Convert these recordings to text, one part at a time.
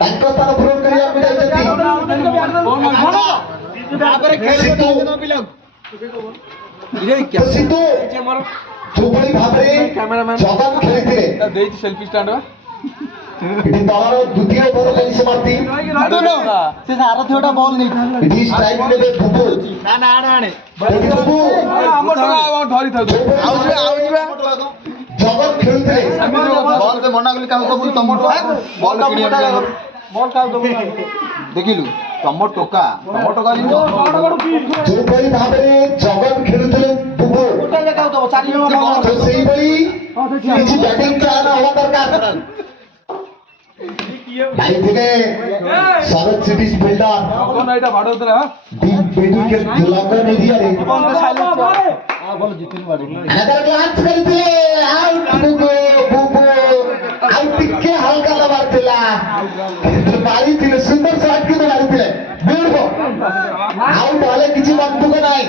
ତାଙ୍କ ସ୍ଥାନ ପୂରଣ କରିବାକୁ ଯାଇଛନ୍ତି ସିଦ୍ଧୁ ଯୋଉଭଳି ଭାବରେ ଜଗନ ଖେଳିଥିଲେ ସେଲ୍ଫି ଷ୍ଟାଣ୍ଡ ଏଠି ଦଳର ଦ୍ୱିତୀୟ ଓଭର ଲାଗି ସମାପ୍ତି ସେ ସାରଥିଟା ବଲ୍ ନେଇ ଏଠି ଷ୍ଟ୍ରାଇକ୍ ନେବେ ବୁବୁ ବୁବୁ ଜଗନ ଖେଳୁଥିଲେ ଦେଖିଲୁ ତମ ଟୋକା ଯୋଉଭଳି ଭାବରେ ଜଗନ ଖେଳୁଥିଲେ ବୁବୁ ସେଇଭଳି କିଛି ବ୍ୟାଟିଂ ପ୍ଲାନ୍ ହବା ଦରକାର ଯାଇଥିଲେ ଶରତ ସିଟିଜ୍ ବିଲ୍ଡର ଲଙ୍ଗନ ଏରିଆରେ ଗ୍ଲାନ୍ସ କରିଥିଲେ ଆଉ ଟିକେ ହାଲକା ଦବାର ଥିଲା ମାରିଥିଲେ ସୁନ୍ଦର ସଟ୍ କିନ୍ତୁ ମାରିଥିଲେ ଆଉ ନହେଲେ କିଛି ମନ୍ତବ୍ୟ ନାହିଁ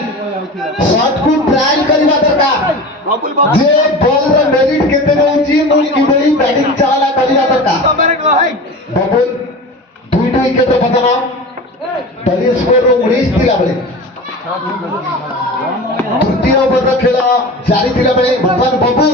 ସଟ୍କୁ ଟ୍ରାଏଲ କରିବା ଦରକାର ଯେ ବଲ୍ର ମେରିଟ୍ କେତେ ରହୁଛି ମୁଁ କିଭଳି ବ୍ୟାଟିଂ ଚାଳନା କରିବା ଦରକାର ବବୁଲ 2ଟି ୱିକେଟର ପତନ ଦଳୀୟ ସ୍କୋର 19 ଥିଲା ବେଳେ ତୃତୀୟ ଓଭରର ଖେଳ ଜାରି ଥିଲା ବେଳେ ବର୍ତ୍ତମାନ ବବୁଲ